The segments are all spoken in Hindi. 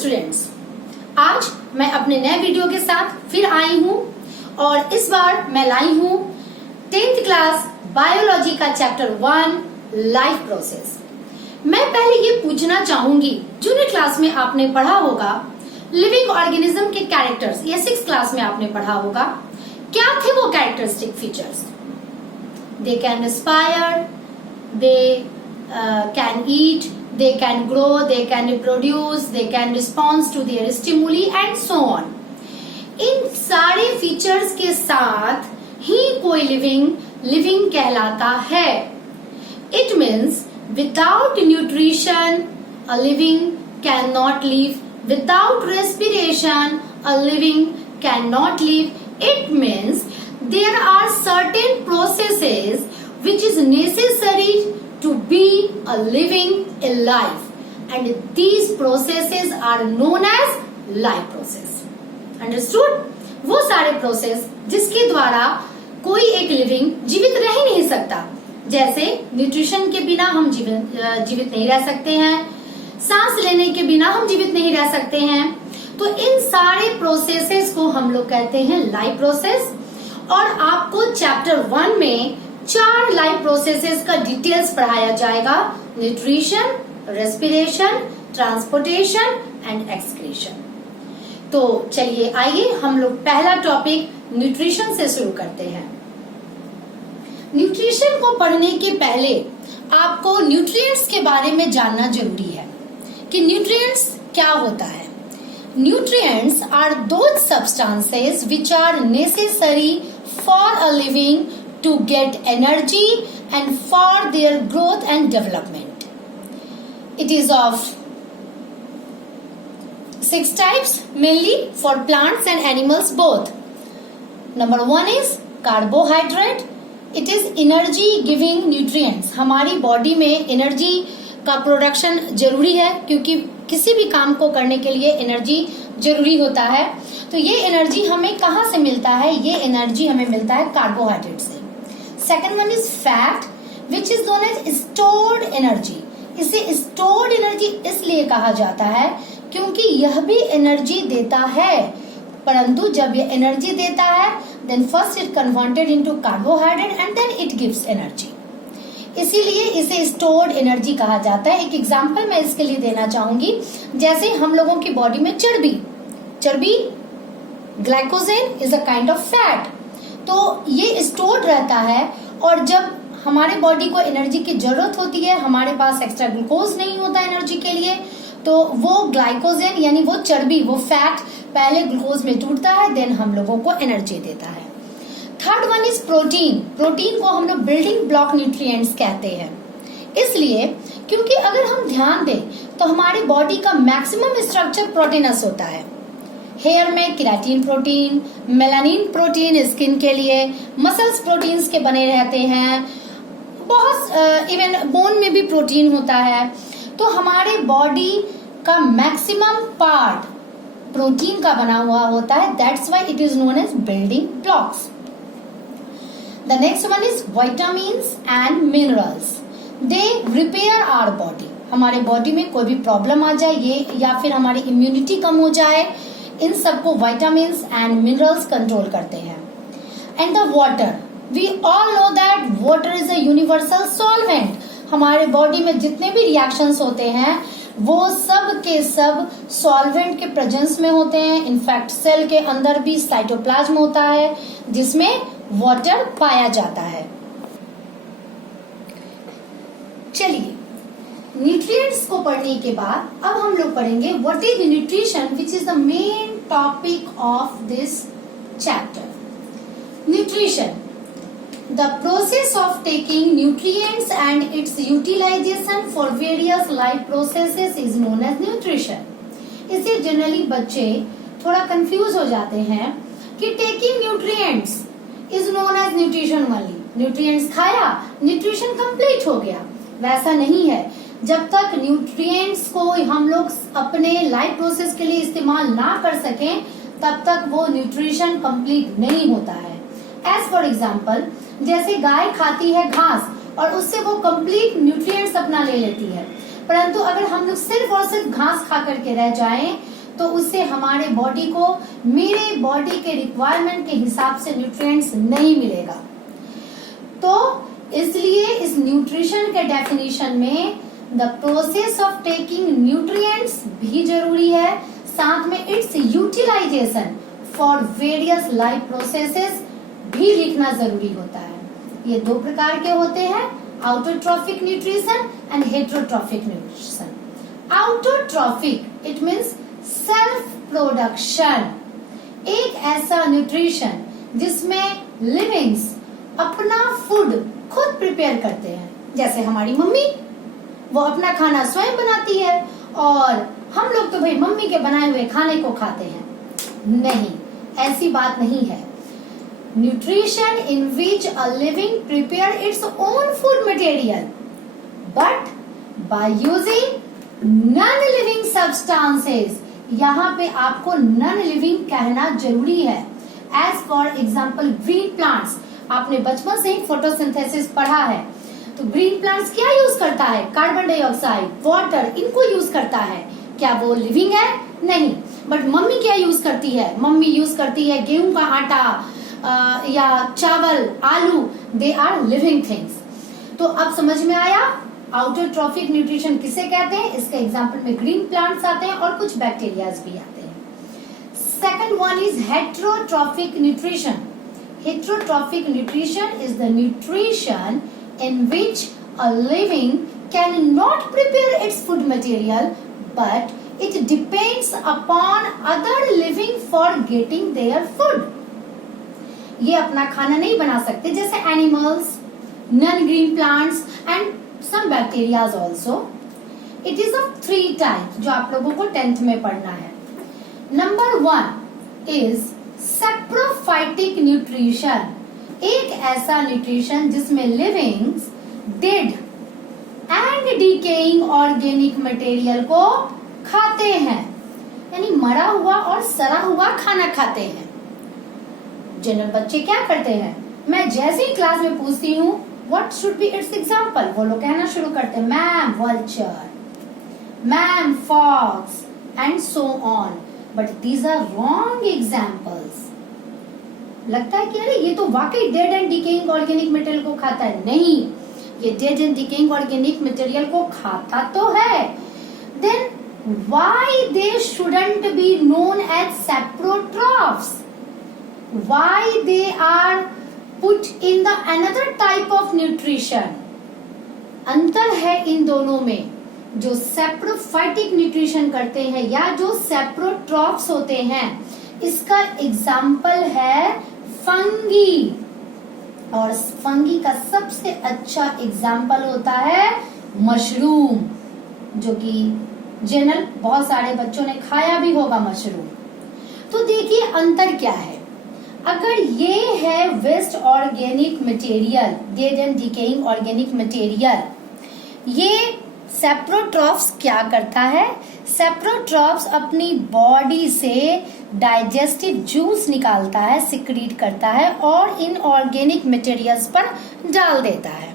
स्टूडेंट्स, आज मैं अपने नए वीडियो के साथ फिर आई हूँ और इस बार मैं लाई हूँ 10th क्लास बायोलॉजी का चैप्टर 1 लाइफ प्रोसेस। मैं पहले ये पूछना चाहूंगी, जूनियर क्लास में आपने पढ़ा होगा लिविंग ऑर्गेनिज्म के कैरेक्टर्स, या 6th क्लास में आपने पढ़ा होगा। क्या थे वो characteristic features? They can respire, they can eat, they can grow, they can reproduce, they can respond to their stimuli and so on. इन सारे फीचर्स के साथ ही कोई लिविंग कहलाता है। It means without nutrition a living cannot live, without respiration a living cannot live. It means there are certain processes which is necessary to be a living alive, and these processes are known as life process. Understood? वो सारे प्रोसेस जिसके द्वारा कोई एक लिविंग जीवित रह ही नहीं सकता, जैसे न्यूट्रिशन के बिना हम जीवित नहीं रह सकते हैं, सांस लेने के बिना हम जीवित नहीं रह सकते हैं। तो इन सारे प्रोसेसेस को हम लोग कहते हैं लाइफ प्रोसेस। और आपको चैप्टर 1 में 4 लाइफ प्रोसेसेस का डिटेल्स पढ़ाया जाएगा: nutrition, respiration, transportation and excretion. तो चलिए आइए हम लोग पहला टॉपिक न्यूट्रिशन से शुरू करते हैं। न्यूट्रिशन को पढ़ने के पहले आपको न्यूट्रिएंट्स के बारे में जानना जरूरी है कि न्यूट्रिएंट्स क्या होता है। Nutrients are those substances which are necessary for a living to get energy and for their growth and development. It is of 6 types, mainly for plants and animals both. Number 1 is carbohydrate. It is energy giving nutrients. हमारी बॉडी में एनर्जी का प्रोडक्शन जरूरी है, क्योंकि किसी भी काम को करने के लिए एनर्जी जरूरी होता है। तो ये एनर्जी हमें कहाँ से मिलता है? ये एनर्जी हमें मिलता है कार्बोहाइड्रेट से। Second one is fat, which is known as stored energy. इसे stored energy इसलिए कहा जाता है क्योंकि यह भी एनर्जी देता है, परंतु जब यह एनर्जी देता है then first it converted into carbohydrate and then it gives energy. इसीलिए इसे stored energy कहा जाता है। एक एग्जांपल मैं इसके लिए देना चाहूंगी, जैसे हम लोगों की बॉडी में चर्बी glycogen is a kind of fat, तो ये स्टोर्ड रहता है और जब हमारे बॉडी को एनर्जी की जरूरत होती है, हमारे पास एक्स्ट्रा ग्लूकोज नहीं होता एनर्जी के लिए, तो वो ग्लाइकोजेन यानी वो चर्बी, वो फैट पहले ग्लूकोज में टूटता है, देन हम लोगों को एनर्जी देता है। Third one is protein. Protein को हम लोग बिल्डिंग ब्लॉक न्यूट्रिएंट्स कहते हैं, इसलिए क्योंकि अगर हम ध्यान दें तो हमारे बॉडी का मैक्सिमम स्ट्रक्चर प्रोटीनस होता है। हेयर में keratin protein, melanin protein skin के लिए, मसल्स प्रोटीन्स के बने रहते हैं, बहुत इवन बोन में भी प्रोटीन होता है। तो हमारे बॉडी का मैक्सिमम पार्ट प्रोटीन का बना हुआ होता है, that's why it is known as building blocks. The next one is vitamins and minerals. They repair our body. हमारे बॉडी में कोई भी प्रॉब्लम आ जाए ये, या फिर हमारी इम्यूनिटी कम हो जाए, इन सबको विटामिन्स एंड मिनरल्स कंट्रोल करते हैं। And the water, we all know that water is a universal solvent. हमारे बॉडी में जितने भी रिएक्शंस होते हैं वो सब के सब सॉल्वेंट के प्रेजेंस में होते हैं। इनफैक्ट सेल के अंदर भी साइटोप्लाज्म होता है जिसमें वाटर पाया जाता है। चलिए, न्यूट्रिएंट्स को पढ़ने के बाद अब हम लोग पढ़ेंगे what is nutrition, which is the main topic of this chapter. Nutrition, the process of taking nutrients and its utilization for various life processes is known as nutrition. इसे जनरली बच्चे थोड़ा कंफ्यूज हो जाते हैं कि taking nutrients is known as nutrition only. Nutrients खाया, न्यूट्रिशन कंप्लीट हो गया। वैसा नहीं है। जब तक न्यूट्रिएंट्स को हम लोग अपने लाइफ प्रोसेस के लिए इस्तेमाल ना कर सकें, तब तक वो न्यूट्रिशन कंप्लीट नहीं होता है। एज फॉर एग्जाम्पल, जैसे गाय खाती है घास और उससे वो कंप्लीट न्यूट्रिएंट्स अपना ले लेती है, परंतु अगर हम लोग सिर्फ और सिर्फ घास खा करके रह जाएं तो उससे हमारे बॉडी को मेरे बॉडी के रिक्वायरमेंट के हिसाब से न्यूट्रिएंट्स नहीं मिलेगा। तो इसलिए इस न्यूट्रिशन के डेफिनेशन में the process of taking nutrients भी जरूरी है, साथ में its utilization for various life processes भी लिखना जरूरी होता है। ये दो प्रकार के होते हैं, autotrophic nutrition and heterotrophic nutrition. Autotrophic it means self production, एक ऐसा न्यूट्रिशन जिसमें लिविंग्स अपना फूड खुद प्रिपेयर करते हैं, जैसे हमारी मम्मी वो अपना खाना स्वयं बनाती है और हम लोग तो भाई मम्मी के बनाए हुए खाने को खाते हैं। नहीं, ऐसी बात नहीं है। Nutrition in which a living prepare its own food material but by using non living substances, यहाँ पे आपको नॉन लिविंग कहना जरूरी है। As for example green plants, आपने बचपन से ही फोटोसिंथेसिस पढ़ा है, तो ग्रीन प्लांट्स क्या यूज करता है? कार्बन डाइऑक्साइड, वाटर, इनको यूज करता है। क्या वो लिविंग है? नहीं। बट मम्मी क्या यूज करती है? मम्मी यूज करती है गेहूं का आटा या चावल, आलू, दे आर लिविंग थिंग्स। तो अब समझ में आया आउटोट्रॉफिक न्यूट्रिशन किसे कहते हैं। इसके एग्जाम्पल में ग्रीन प्लांट्स आते हैं और कुछ बैक्टीरियाज भी आते हैं। Second one is heterotrophic nutrition. Heterotrophic nutrition is the nutrition in which a living cannot prepare its food material but it depends upon other living for getting their food. ये अपना खाना नहीं बना सकते, जैसे animals, non green plants and some bacterias also. It is of 3 types जो आप लोगों को 10th में पढ़ना है। नंबर 1 इज सैप्रोफाइटिक न्यूट्रिशन, एक ऐसा न्यूट्रिशन जिसमें livings dead and decaying organic material को खाते हैं, यानी मरा हुआ और सड़ा हुआ खाना खाते हैं। जनरल बच्चे क्या करते हैं? मैं जैसे ही क्लास में पूछती हूँ what should be its example, वो लोग कहना शुरू करते हैं ma'am vulture, ma'am fox and so on. But these are wrong examples. लगता है कि अरे ये तो वाकई dead and decaying organic material को खाता है। नहीं, ये dead and decaying organic material को खाता तो है। Then why they shouldn't be known as saprotrophs? Why they are put in the another type of nutrition? अंतर है इन दोनों में। जो सैप्रोफाइटिक न्यूट्रिशन करते हैं या जो सैप्रोट्रॉफ्स होते हैं, इसका एग्जाम्पल है फंगी, और फंगी का सबसे अच्छा एग्जाम्पल होता है मशरूम, जो कि जनरल बहुत सारे बच्चों ने खाया भी होगा मशरूम। तो देखिए अंतर क्या है। अगर ये है waste organic material, dead and decaying organic material, ये सैप्रोट्रॉफ्स क्या करता है? सैप्रोट्रॉफ्स अपनी बॉडी से डाइजेस्टिव जूस निकालता है, सिक्रीट करता है और इन ऑर्गेनिक मटेरियल्स पर डाल देता है,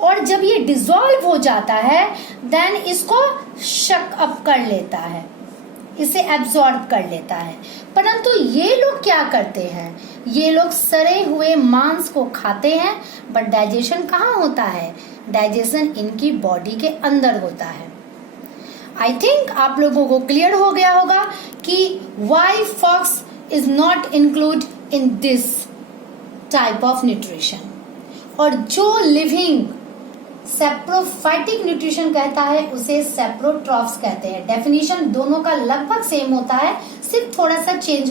और जब ये डिसॉल्व हो जाता है देन इसको शक अप कर लेता है, इसे एब्जॉर्ब कर लेता है। परंतु ये लोग क्या करते हैं? ये लोग सड़े हुए मांस को खाते हैं, बट डाइजेशन कहाँ होता है? डाइजेशन इनकी बॉडी के अंदर होता है। आई थिंक आप लोगों को क्लियर हो गया होगा कि why fox is not include in this type of nutrition. और जो लिविंग सैप्रोफाइटिक न्यूट्रिशन कहता है उसे सैप्रोट्रॉफ्स कहते हैं। डेफिनेशन दोनों का लगभग सेम होता है, सिर्फ थोड़ा सा चेंज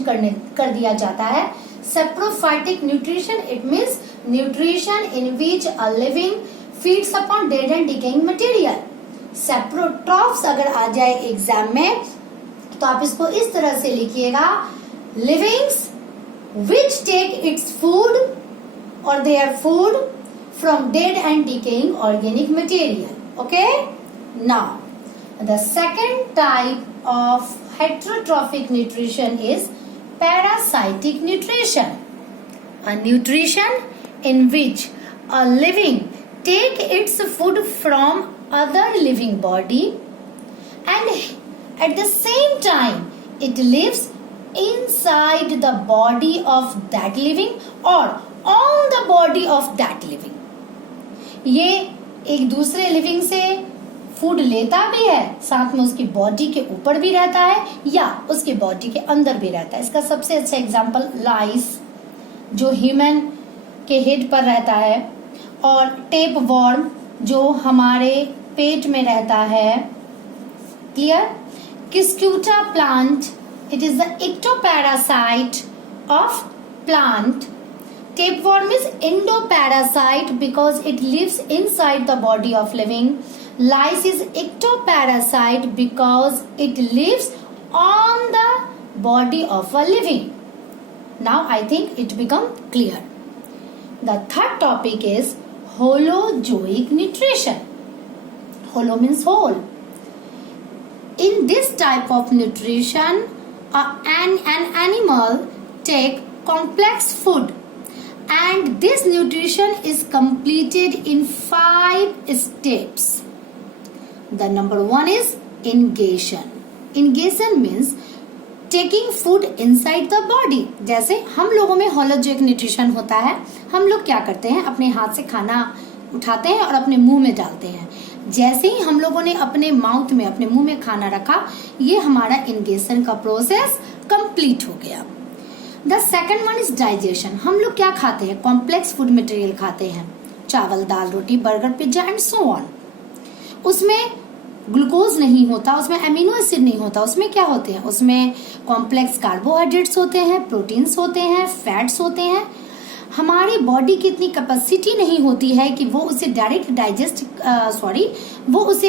कर दिया जाता है। Saprophytic nutrition it means nutrition in which a living feeds upon dead and decaying material. Saprotrophs अगर आ जाए एग्जाम में तो आप इसको इस तरह से लिखिएगा, livings which take its food और their food from dead and decaying organic material. Okay? Now, the second type of heterotrophic nutrition is parasitic nutrition. A nutrition in which a living take its food from other living body, and at the same time it lives inside the body of that living or on the body of that living. ये एक दूसरे लिविंग से फूड लेता भी है, साथ में उसकी बॉडी के ऊपर भी रहता है या उसकी बॉडी के अंदर भी रहता है. इसका सबसे अच्छा एग्जांपल लाइस जो ह्यूमन के हेड पर रहता है, और टेप वॉर्म जो हमारे पेट में रहता है. Clear? Cuscuta plant, it is the ectoparasite of plant. Tapeworm is endoparasite because it lives inside the body of living. Lice is ectoparasite because it lives on the body of a living. Now I think it become clear. The third topic is holozoic nutrition. Holo means whole. In this type of nutrition, an animal take complex food, and this nutrition is completed in 5 steps. The number 1 is ingation. Ingation means taking food inside the body. जैसे हम लोगों में होलोजोइक न्यूट्रिशन होता है, हम लोग क्या करते हैं, अपने हाथ से खाना उठाते हैं और अपने मुंह में डालते हैं. जैसे ही हम लोगों ने अपने माउथ में, अपने मुंह में खाना रखा, ये हमारा इंगेशन का प्रोसेस कंप्लीट हो गया. The second one is digestion. हम लोग क्या खाते हैं, कॉम्प्लेक्स फूड मटेरियल खाते हैं, चावल, दाल, रोटी, burger, pizza and so on. उसमें ग्लूकोज नहीं होता, उसमें अमीनो एसिड नहीं होता. उसमें क्या होते हैं, उसमें कॉम्प्लेक्स कार्बोहाइड्रेट्स होते हैं, प्रोटीन्स होते हैं, फैट्स होते हैं. हमारी बॉडी की इतनी कैपेसिटी नहीं होती है कि वो उसे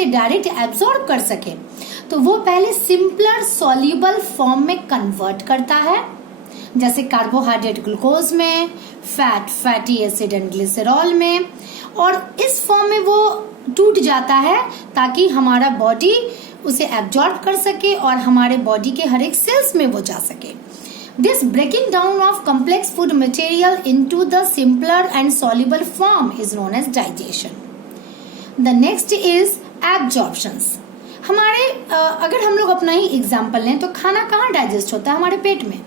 डायरेक्ट एब्जॉर्ब कर सके, तो वो पहले सिंपलर सॉल्युबल फॉर्म में कन्वर्ट करता है, जैसे कार्बोहाइड्रेट ग्लूकोज में, fat fatty acid and glycerol में, और इस फॉर्म में वो टूट जाता है ताकि हमारा बॉडी उसे एब्जॉर्ब कर सके और हमारे बॉडी के हर एक सेल्स में वो जा सके. This breaking down of complex food material into the simpler and soluble form is known as digestion. The next is absorptions. हमारे अगर हम लोग अपना ही एग्जाम्पल लें तो खाना कहाँ डाइजेस्ट होता है, हमारे पेट में.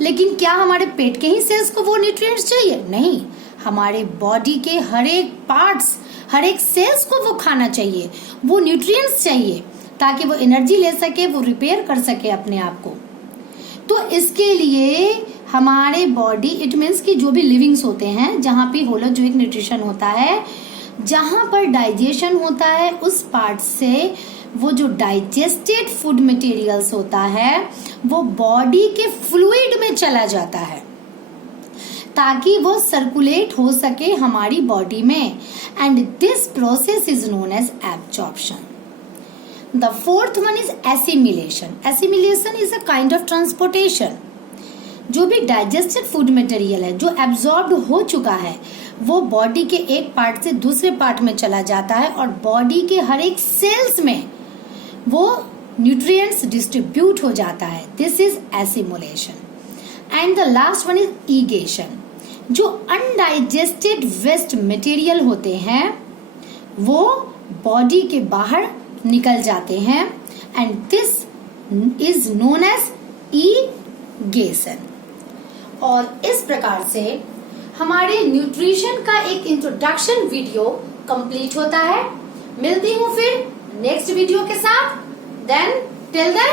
लेकिन क्या हमारे पेट के ही सेल्स को वो न्यूट्रिएंट्स चाहिए? नहीं, हमारे बॉडी के हर एक पार्ट्स, हर एक सेल्स को वो खाना चाहिए, वो न्यूट्रिएंट्स चाहिए ताकि वो एनर्जी ले सके, वो रिपेयर कर सके अपने आप को. तो इसके लिए हमारे बॉडी, इट मीन्स कि जो भी लिविंग्स होते हैं जहाँ पे होलोजोइक न्यूट्रिशन होता है, जहाँ पर डाइजेशन होता है, उस पार्ट से वो जो डाइजेस्टेड फूड मटेरियल्स होता है वो बॉडी के फ्लूइड में चला जाता है ताकि वो सर्कुलेट हो सके हमारी बॉडी में. And this process is known as absorption. The fourth one is assimilation. Assimilation is a kind of transportation. जो भी डाइजेस्टेड फूड मटेरियल है, जो एब्जॉर्ब्ड हो चुका है, वो बॉडी के एक पार्ट से दूसरे पार्ट में चला जाता है और बॉडी के हर एक सेल्स में वो न्यूट्रिएंट्स डिस्ट्रीब्यूट हो जाता है. This is assimilation. And the last one is egestion. जो अनडाइजेस्टेड वेस्ट मटेरियल होते हैं वो बॉडी के बाहर निकल जाते हैं, and this is known as egestion. और इस प्रकार से हमारे न्यूट्रिशन का एक इंट्रोडक्शन वीडियो कंप्लीट होता है. मिलती हूँ फिर नेक्स्ट वीडियो के साथ. Then till then